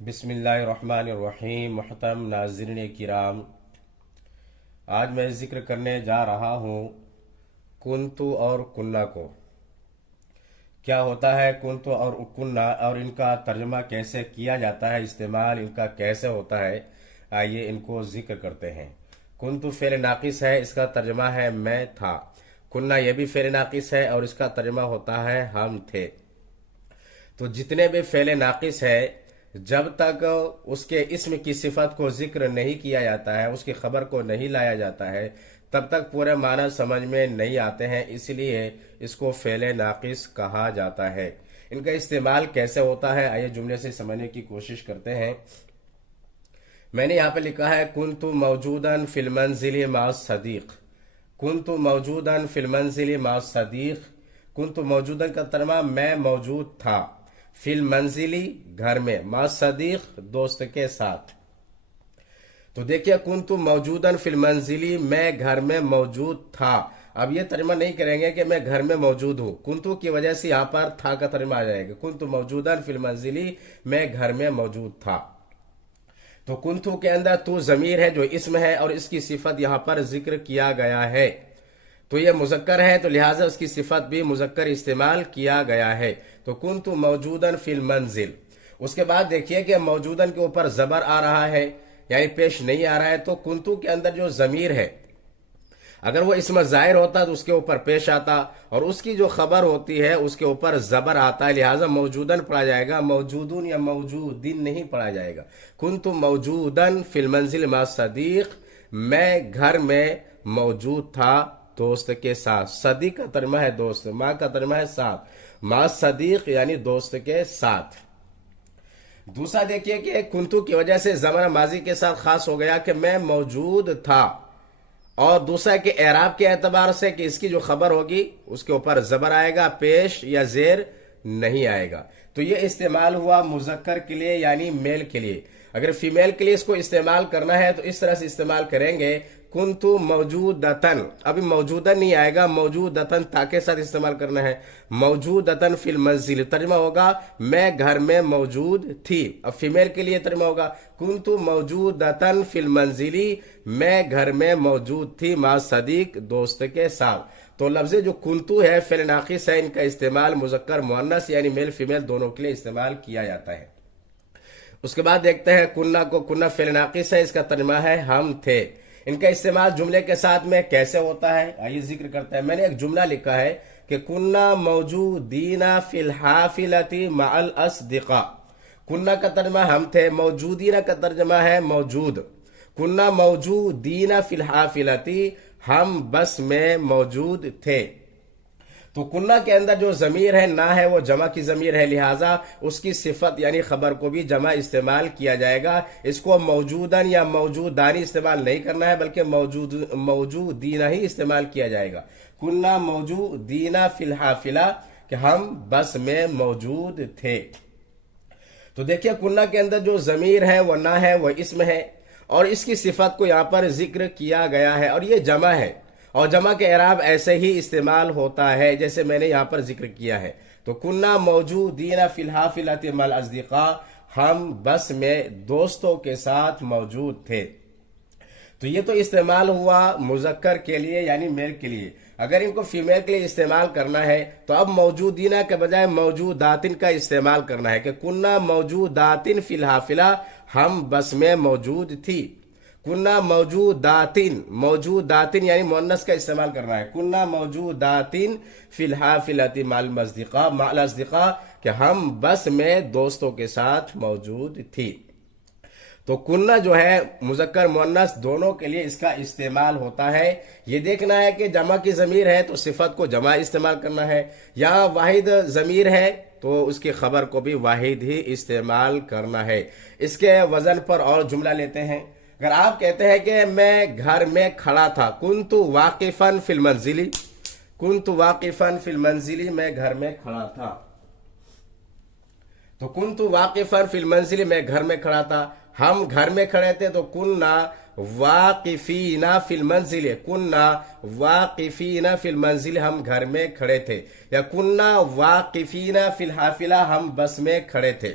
بسم اللہ الرحمن الرحیم۔ محترم ناظرین کرام، آج میں ذکر کرنے جا رہا ہوں کنتو اور کننا کو۔ کیا ہوتا ہے کنتو اور کننا اور ان کا ترجمہ کیسے کیا جاتا ہے، استعمال ان کا کیسے ہوتا ہے، آئیے ان کو ذکر کرتے ہیں۔ کنتو فعل ناقص ہے، اس کا ترجمہ ہے میں تھا۔ کننا یہ بھی فعل ناقص ہے اور اس کا ترجمہ ہوتا ہے ہم تھے۔ تو جتنے بھی فعل ناقص ہے، جب تک اس کے اسم کی صفت کو ذکر نہیں کیا جاتا ہے، اس کی خبر کو نہیں لایا جاتا ہے، تب تک پورے معنی سمجھ میں نہیں آتے ہیں، اس لیے اس کو فعل ناقص کہا جاتا ہے۔ ان کا استعمال کیسے ہوتا ہے، آئیے جملے سے سمجھنے کی کوشش کرتے ہیں۔ میں نے یہاں پہ لکھا ہے کنت موجوداً فی المنزل مع الصدیق۔ کنت موجوداً فی المنزل مع الصدیق۔ کنت موجوداً کا ترجمہ میں موجود تھا، فی المنزلی گھر میں، مع صدیق دوست کے ساتھ۔ تو دیکھیے کنت موجوداً فی المنزلی، میں گھر میں موجود تھا۔ اب یہ ترجمہ نہیں کریں گے کہ میں گھر میں موجود ہوں، کنتو کی وجہ سے یہاں پر تھا کا ترجمہ آ جائے گا۔ کنت موجوداً فی المنزلی، میں گھر میں موجود تھا۔ تو کنتو کے اندر تو ضمیر ہے جو اسم ہے اور اس کی صفت یہاں پر ذکر کیا گیا ہے۔ تو یہ مذکر ہے تو لہٰذا اس کی صفت بھی مذکر استعمال کیا گیا ہے۔ تو کنتو موجوداً فی المنزل۔ اس کے بعد دیکھیے کہ موجوداً کے اوپر زبر آ رہا ہے، یعنی پیش نہیں آ رہا ہے، تو کنتو کے اندر جو ضمیر ہے اگر وہ اسم ظاہر ہوتا تو اس کے اوپر پیش آتا، اور اس کی جو خبر ہوتی ہے اس کے اوپر زبر آتا ہے، لہٰذا موجوداً پڑھا جائے گا، موجودن یا موجودن نہیں پڑھا جائے گا۔ کنتو موجوداً فی المنزل مع صدیق، میں گھر میں موجود تھا دوست کے ساتھ۔ صدیق کا ترجمہ ہے دوست، ماں کا ترجمہ ہے ساتھ، مع صدیق یعنی دوست کے ساتھ۔ دوسرا دیکھیے کہ کنتو کی وجہ سے زمانہ ماضی کے ساتھ خاص ہو گیا کہ میں موجود تھا، اور دوسرا کہ اعراب کے اعتبار سے کہ اس کی جو خبر ہوگی اس کے اوپر زبر آئے گا، پیش یا زیر نہیں آئے گا۔ تو یہ استعمال ہوا مذکر کے لیے یعنی میل کے لیے۔ اگر فیمیل کے لیے اس کو استعمال کرنا ہے تو اس طرح سے استعمال کریں گے کنتو موجودتن، ابھی موجودن نہیں آئے گا، موجودتن تا کے ساتھ استعمال کرنا ہے۔ موجودتن فی المنزل ترجمہ ہوگا میں گھر میں موجود تھی۔ اب فیمیل کے لیے ترجمہ ہوگا کنتو موجودتن فی المنزلی، میں گھر میں موجود تھی مع صدیق دوست کے ساتھ۔ تو لفظ جو کنتو ہے فعل ناقص ہے، ان کا استعمال مذکر مؤنث یعنی میل فیمیل دونوں کے لیے استعمال کیا جاتا ہے۔ اس کے بعد دیکھتے ہیں کننا کو۔ کننا فعل ناقص ہے، اس کا ترجمہ ہے ہم تھے۔ ان کا استعمال جملے کے ساتھ میں کیسے ہوتا ہے، آئیے ذکر کرتے ہیں۔ میں نے ایک جملہ لکھا ہے کہ کننا موجودین فی الحافلۃ مع الاصدقاء۔ کننا کا ترجمہ ہم تھے، موجودین کا ترجمہ ہے موجود۔ کننا موجودین فی الحافلۃ، ہم بس میں موجود تھے۔ تو کننا کے اندر جو ضمیر ہے نہ ہے وہ جمع کی ضمیر ہے، لہٰذا اس کی صفت یعنی خبر کو بھی جمع استعمال کیا جائے گا۔ اس کو موجودن یا موجودانی استعمال نہیں کرنا ہے بلکہ موجودین ہی استعمال کیا جائے گا۔ کننا موجودین فی الحافلہ، کہ ہم بس میں موجود تھے۔ تو دیکھیے کننا کے اندر جو ضمیر ہے وہ نہ ہے وہ اسم ہے، اور اس کی صفت کو یہاں پر ذکر کیا گیا ہے، اور یہ جمع ہے، اور جمع کے اعراب ایسے ہی استعمال ہوتا ہے جیسے میں نے یہاں پر ذکر کیا ہے۔ تو کننا موجودین فی الحافلۃ مع الاصدقاء، ہم بس میں دوستوں کے ساتھ موجود تھے۔ تو یہ تو استعمال ہوا مذکر کے لیے یعنی میل کے لیے۔ اگر ان کو فیمیل کے لیے استعمال کرنا ہے تو اب موجودینہ کے بجائے موجوداتن کا استعمال کرنا ہے کہ کننا موجوداتن فی الحافلہ، ہم بس میں موجود تھی۔ کننا موجوداتن، موجوداتن یعنی مؤنث کا استعمال کرنا ہے۔ کننا موجوداتن فی الحافلۃ مع الاصدقاء، کہ ہم بس میں دوستوں کے ساتھ موجود تھی۔ تو کننا جو ہے مذکر مؤنث دونوں کے لیے اس کا استعمال ہوتا ہے۔ یہ دیکھنا ہے کہ جمع کی ضمیر ہے تو صفت کو جمع استعمال کرنا ہے، یہاں واحد ضمیر ہے تو اس کی خبر کو بھی واحد ہی استعمال کرنا ہے۔ اس کے وزن پر اور جملہ لیتے ہیں۔ اگر آپ کہتے ہیں کہ میں گھر میں کھڑا تھا، کنتو واقفاً فی المنزل، کنتو واقفاً فی المنزل، میں گھر میں کھڑا تھا۔ تو کنتو واقفاً فی المنزل، میں گھر میں کھڑا تھا۔ ہم گھر میں کھڑے تھے تو کننا واقفین فی المنزل، کننا واقفین فی المنزل، ہم گھر میں کھڑے تھے، یا کننا واقفین فی الحافلہ، ہم بس میں کھڑے تھے۔